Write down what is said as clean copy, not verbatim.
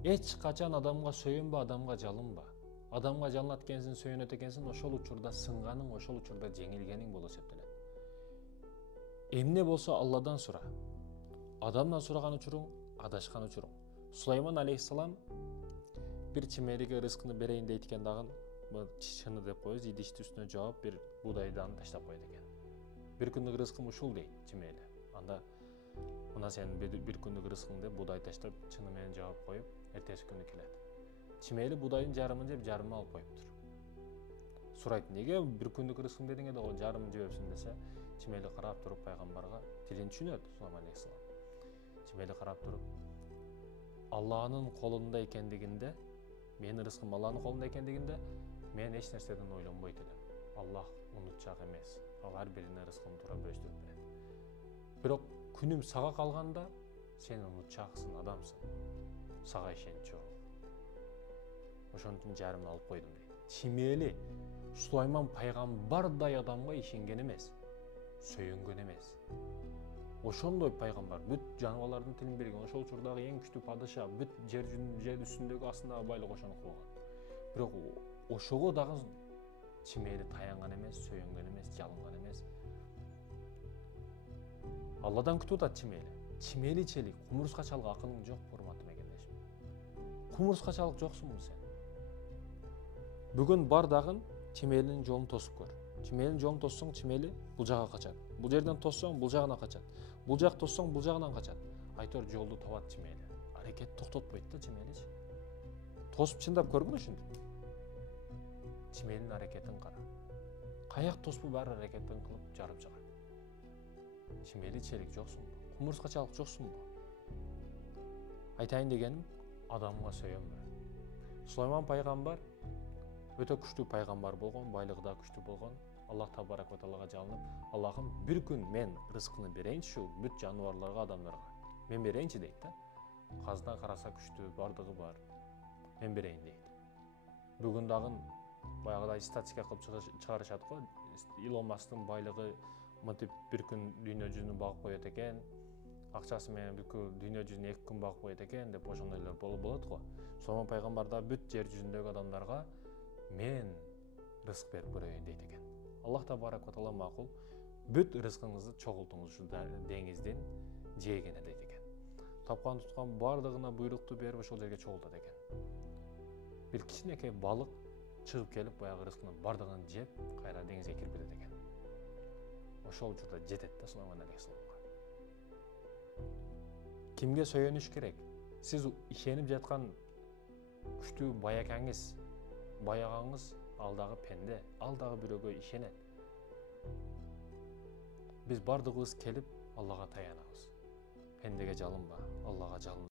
Эч качан адамга сөйүнбө, адамга жалынба. Адамга жалынат экенсиң, сөйүнөт экенсиң, ошол учурда сынганың, ошол учурда жеңилгениң болуп эсептелет. Эмне болсо Алладан сура. Адамдан сураган учуруң адашкан учуруң. Сулайман алейхиссалам бир чимериге рызкыны берейин дейт экен дагы, чыны деп коебуз, идишти үстүнө жаап бир будайдан таштап коет экен. Бир күндүк рызкым ушул дейт чимели. Анда мына сенин бир күндүк рызкың деп будай таштап чыны менен жаап коюп, эртеси күнү келет. Чимели будайдын жарымын жеп, жарымын алып коюптур. Сурайт, неге бир күндүк рызкың бериңе да жарымын жебепсиң десе, чимели карап туруп пайгамбарга тилин түшүнөт Сулайман алейхиссалам. Чимели карап туруп, Алланын колунда экендигинде, менин рызкым Алланын колунда экендигинде, мен эч нерседен ойлонбойт элем. Аллах унутчак эмес. Ал ар бирине рызкын туура бөлүштүрүп берет. Бирок күнүм сага калганда, сен унутчаксың, адамсың. Сага ишенич жок. Ошон үчүн жарымын алып койдум дейт. Чимели Сулайман пайгамбардай адамга ишенген эмес, сөйүнгөн эмес. Ошондой пайгамбар, бүт жаныбарлардын тилин берген, ошол учурдагы эң күчтүү падыша, бүт жер үстүндөгү астындагы байлык ошонуку болгон. Бирок ошого дагы чимели таянган эмес, сөйүнгөн эмес, жалынган эмес. Алладан күтүп атат чимели. Чимеличелик, кумурскачалык акылың жок, урматтуу мекендешим. Кумурскачалык жоксуңбу сен? Бүгүн бар дагы чимелинин жолун тосуп көр. Чимелинин жолун тоссоң, чимели бул жака качат. Бул жерден тоссоң, бул жагына качат. Бул жак тоссоң, бул жагынан качат. Айтор жолду табат чимели. Аракет токтотпойт да чимеличи. Тосуп чындап көргүн ушинтип. Чимелинин аракетин кара. Каяк тоспу баары аракетин кылып жарып чыгат. Чимеличелик жоксуңбу? Кумурскачалык жоксуңбу? Айтайын дегеним, адамга сөйөнбө. Сулайман пайгамбар өтө күчтүү пайгамбар болгон, байлыгы да күчтүү болгон. Аллах табарак ва таалага жалынып, Аллахым бир күн мен рызкыны берейинчи ушул бүт жаныбарларга, адамдарга. Мен берейинчи дейт да. Каздан караса күчтүү, бардыгы бар. Мен берейин дейт. Бүгүн дагы баягыдай статистика кылып чыгарышат го. Илон Масктын байлыгы мынтип бир күн дүйнө жүзүн багып коет экен. Акчасы менен дүйнө жүзүн 2 күн багып коет экен деп ошондойлор болот го. Сулайман пайгамбар да бүт жер жүзүндөгү адамдарга мен рызык берип көрөйүн дейт экен. Аллах табарак ва таала макул, бүт рызкыңызды чогултуңуз ушу деңиздин жээгине дейт экен. Тапкан туткан бардыгына буйрукту берип ошол жерге чогултат экен. Бир кичинекей балык чыгып келип баягы рызкынын бардыгын жеп, кайра деңизге кирип кетет экен. Ошол учурда жетет да Сулайман алейхиссаламга. Кимге сөйөнүш керек? Сиз ишенип жаткан күчтүү баякаңыз, баягаңыз ал дагы пенде, ал дагы бирөөгө ишенет. Биз бардыгыбыз келип Аллага таянабыз. Пендеге жалынба, Аллага жалын.